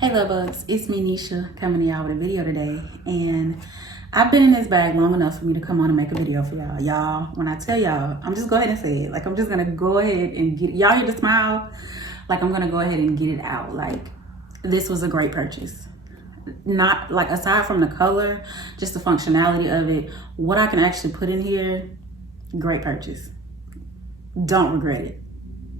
Hey love bugs, it's me Nisha coming to y'all with a video today, and I've been in this bag long enough for me to come on and make a video for y'all. Y'all, when I tell y'all, I'm just go ahead and say it. Like, I'm just gonna go ahead and get y'all hear the smile. Like, I'm gonna go ahead and get it out. Like, this was a great purchase. Not like, aside from the color, just the functionality of it, what I can actually put in here, great purchase. Don't regret it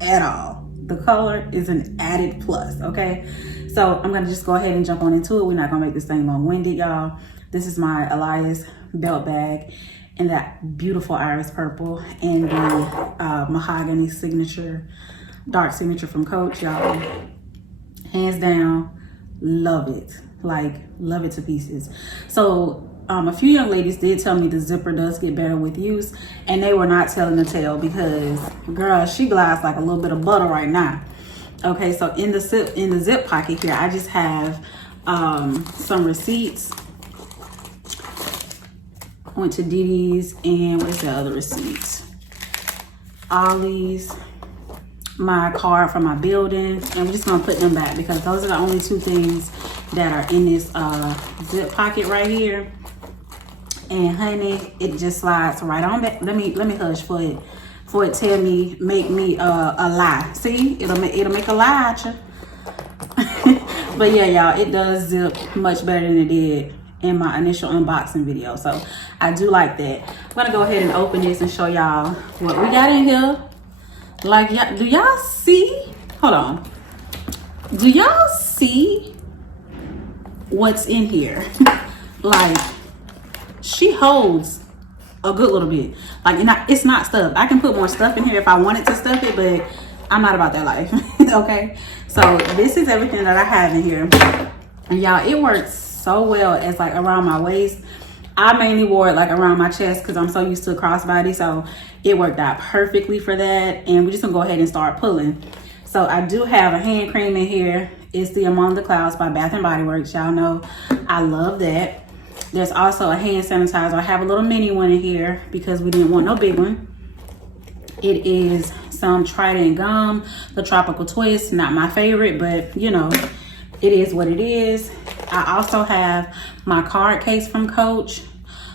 at all. The color is an added plus, okay? So I'm gonna just go ahead and jump on into it. We're not gonna make this thing long-winded, y'all. This is my Elias belt bag in that beautiful iris purple and the mahogany signature, dark signature from Coach, y'all. Hands down, love it. Like, love it to pieces. So a few young ladies did tell me the zipper does get better with use, and they were not telling the tale because, girl, she glides like a little bit of butter right now. Okay, so in the zip pocket here, I just have some receipts. I went to Didi's, and what is the other receipts? Ollie's, my card for my building, and we're just gonna put them back because those are the only two things that are in this zip pocket right here. And honey, it just slides right on back. Let me hush for it. For it tell me, make me a lie. See, it'll make a lie at you. But yeah, y'all, it does zip much better than it did in my initial unboxing video. So I do like that. I'm gonna go ahead and open this and show y'all what we got in here. Like, do y'all see? Hold on. Do y'all see what's in here? Like, she holds a good little bit. Like, it's not stuff. I can put more stuff in here if I wanted to stuff it, but I'm not about that life. Okay, so this is everything that I have in here, and y'all, it works so well as like around my waist. I mainly wore it like around my chest because I'm so used to a crossbody, so it worked out perfectly for that. And we're just gonna go ahead and start pulling. So I do have a hand cream in here. It's the Among the Clouds by Bath and Body Works. Y'all know I love that. There's also a hand sanitizer. I have a little mini one in here because we didn't want no big one. It is some Trident gum, the Tropical Twist. Not my favorite, but you know, it is what it is. I also have my card case from Coach,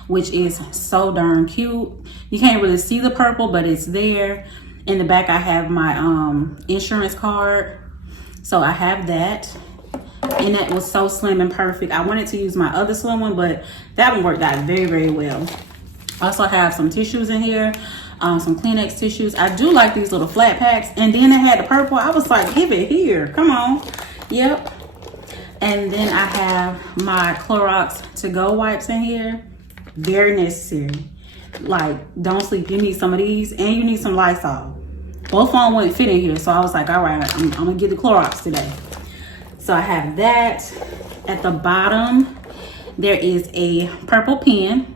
which is so darn cute. You can't really see the purple, but it's there. In the back, I have my insurance card. So I have that. And that was so slim and perfect. I wanted to use my other slim one, but that one worked out very, very well. I also have some tissues in here, some Kleenex tissues. I do like these little flat packs. And then they had the purple. I was like, give it here. Come on. Yep. And then I have my Clorox to-go wipes in here. Very necessary. Like, don't sleep. You need some of these, and you need some Lysol. Both of them wouldn't fit in here, so I was like, all right, I'm gonna get the Clorox today. So I have that. At the bottom, there is a purple pen,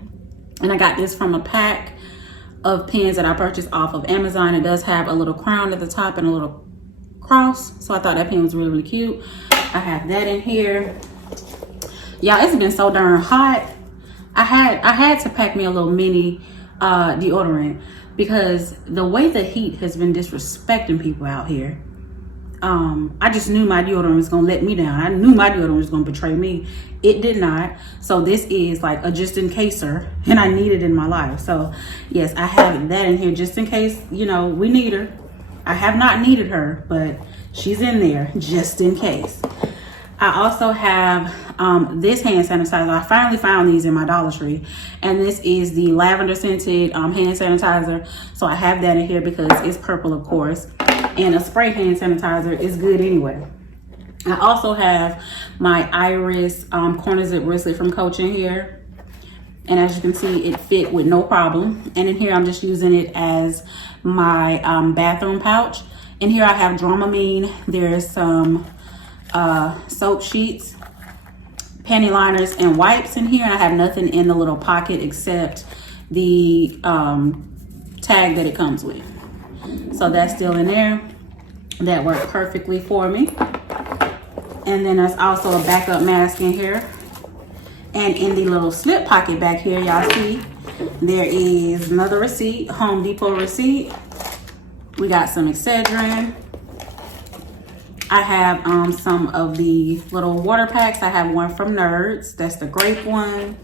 and I got this from a pack of pens that I purchased off of Amazon. It does have a little crown at the top and a little cross, so I thought that pen was really, really cute. I have that in here. Y'all, it's been so darn hot. I had to pack me a little mini deodorant because the way the heat has been disrespecting people out here. I just knew my deodorant was gonna let me down. I knew my deodorant was gonna betray me. It did not. So this is like a just in caser, and I need it in my life. So yes, I have that in here just in case, you know, we need her. I have not needed her, but she's in there just in case. I also have this hand sanitizer. I finally found these in my Dollar Tree, and this is the lavender scented hand sanitizer. So I have that in here because it's purple, of course, and a spray hand sanitizer is good anyway. I also have my iris corner zip wristlet from Coach in here, and as you can see, it fit with no problem. And in here, I'm just using it as my bathroom pouch. In here, I have Dramamine. There's some soap sheets, panty liners, and wipes in here. And I have nothing in the little pocket except the tag that it comes with. So that's still in there. That worked perfectly for me. And then there's also a backup mask in here. And in the little slip pocket back here, y'all see, there is another receipt, Home Depot receipt. We got some Excedrin. I have some of the little water packs. I have one from Nerds. That's the grape one.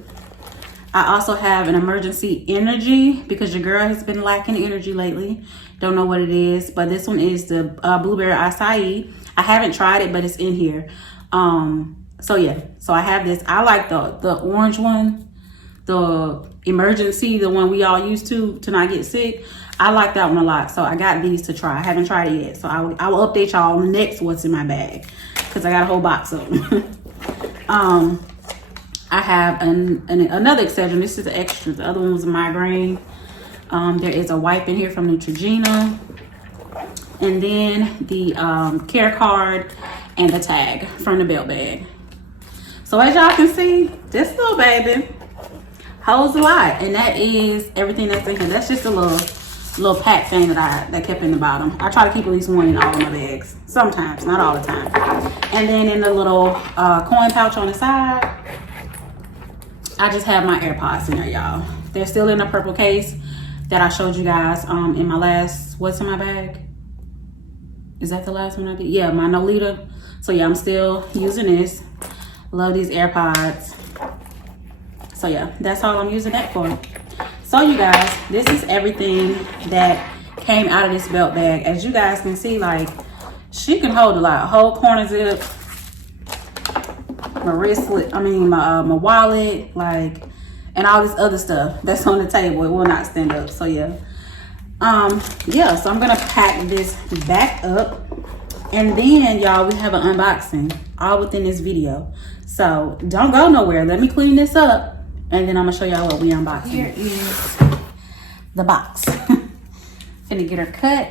I also have an emergency energy because your girl has been lacking energy lately. Don't know what it is, but this one is the blueberry acai. I haven't tried it, but it's in here. So yeah, so I have this. I like the orange one, the emergency, the one we all used to not get sick. I like that one a lot, so I got these to try. I haven't tried it yet, so I will update y'all on the next what's in my bag because I got a whole box of them. I have another Excedrin. This is the extra. The other one was a migraine. There is a wipe in here from Neutrogena, and then the care card and the tag from the belt bag. So as y'all can see, this little baby holds a lot, and that is everything that's in here. That's just a little pack thing that kept in the bottom. I try to keep at least one in all of my bags. Sometimes, not all the time. And then in the little coin pouch on the side, I just have my AirPods in there, y'all. They're still in a purple case that I showed you guys in my last, what's in my bag? Is that the last one I did? Yeah, my Nolita. So yeah, I'm still using this. Love these AirPods. So yeah, that's all I'm using that for. So you guys, this is everything that came out of this belt bag. As you guys can see, like, she can hold a lot. Whole corner zip, my wristlet, my wallet, like, and all this other stuff that's on the table. It will not stand up. So yeah. Yeah, so I'm gonna pack this back up, and then y'all, we have an unboxing all within this video. So don't go nowhere. Let me clean this up, and then I'm gonna show y'all what we unboxing. Here is the box. Finna get her cut.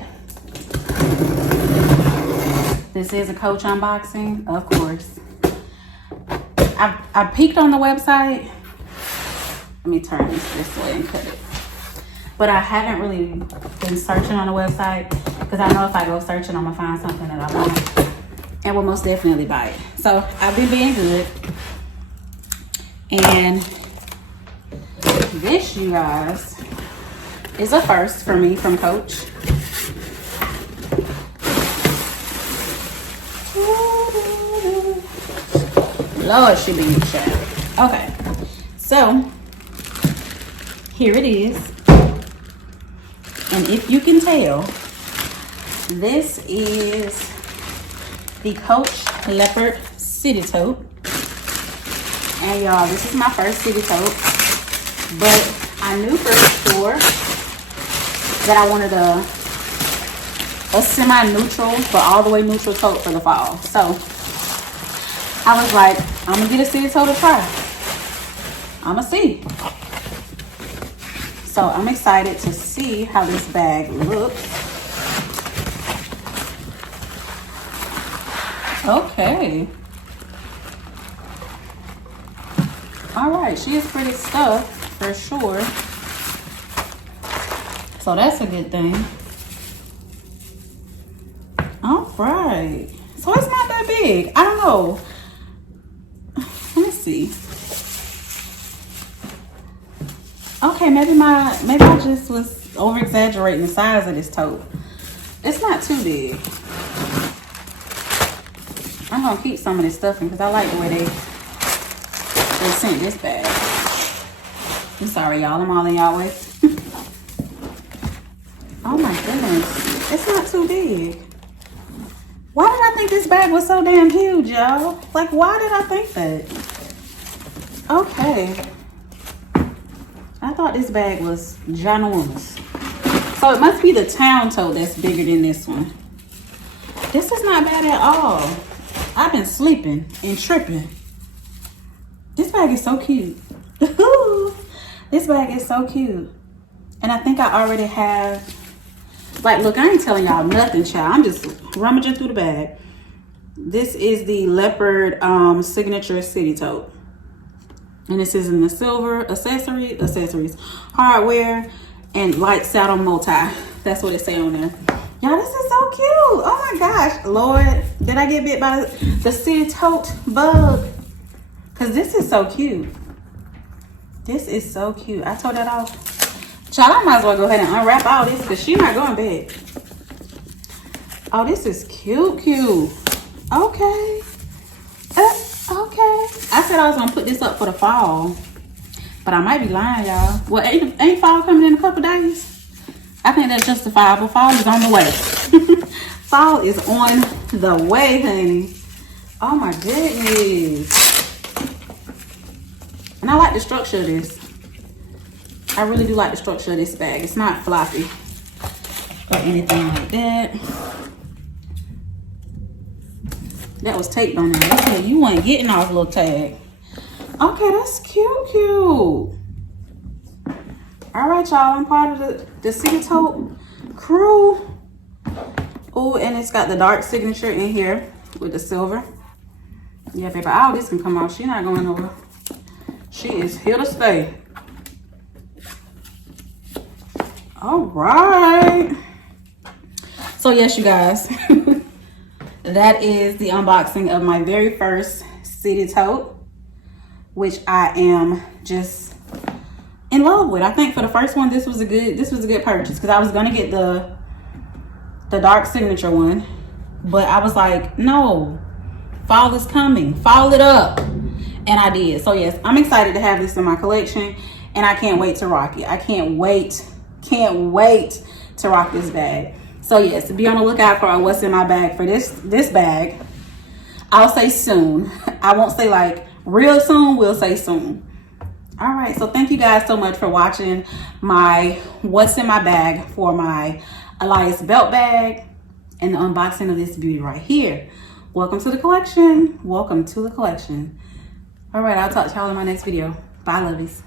This is a Coach unboxing, of course. I peeked on the website. Let me turn this way and cut it. But I haven't really been searching on the website because I know if I go searching, I'm gonna find something that I want and will most definitely buy it. So I've been being good. And this, you guys, is a first for me from Coach. Lord, she be shy. Okay, so here it is. And if you can tell, this is the Coach Leopard City Tote. And y'all, this is my first City Tote. But I knew for sure that I wanted a semi-neutral, but all the way neutral tote for the fall. So I was like, I'm gonna get a City Tote to try. I'ma see. So I'm excited to see how this bag looks. Okay. All right, she is pretty stuffed for sure. So that's a good thing. All right. So it's not that big. I don't know. Let me see. Okay, maybe I just was over exaggerating the size of this tote. It's not too big. I'm gonna keep some of this stuff in because I like the way they sent this bag. I'm sorry, y'all. I'm all in y'all way. Oh my goodness, it's not too big. Why did I think this bag was so damn huge, y'all? Like, why did I think that? Okay. I thought this bag was ginormous. So it must be the town tote that's bigger than this one. This is not bad at all. I've been sleeping and tripping. This bag is so cute. This bag is so cute. And I think I already have, like, look, I ain't telling y'all nothing, child. I'm just rummaging through the bag. This is the Leopard Signature City Tote. And this is in the silver accessories, hardware, and light saddle multi. That's what it say on there. Y'all, this is so cute. Oh my gosh. Lord, did I get bit by the City Tote bug? Because this is so cute. This is so cute. I tore that off. Child, I might as well go ahead and unwrap all this because she's not going bad. Oh, this is cute. Okay. Okay. I said I was gonna put this up for the fall, but I might be lying, y'all. Well, ain't fall coming in a couple days? I think that's justifiable. Fall is on the way. Fall is on the way, honey. Oh my goodness. And I like the structure of this. I really do like the structure of this bag. It's not floppy or anything like that. That was taped on there. Okay, you weren't getting off little tag. Okay, that's cute. All right, y'all. I'm part of the City Tote crew. Oh, and it's got the dark signature in here with the silver. Yeah, baby. All this can come off. She's not going over. She is here to stay. All right. So yes, you guys. That is the unboxing of my very first City Tote, which I am just in love with. I think for the first one, this was a good purchase because I was gonna get the dark signature one, but I was like, no, fall is coming, fall it up, and I did. So yes, I'm excited to have this in my collection, and I can't wait to rock it. I can't wait to rock this bag. So yes, be on the lookout for what's in my bag for this bag. I'll say soon. I won't say like real soon, we'll say soon. All right, so thank you guys so much for watching my what's in my bag for my Elias belt bag and the unboxing of this beauty right here. Welcome to the collection. Welcome to the collection. All right, I'll talk to y'all in my next video. Bye, lovies.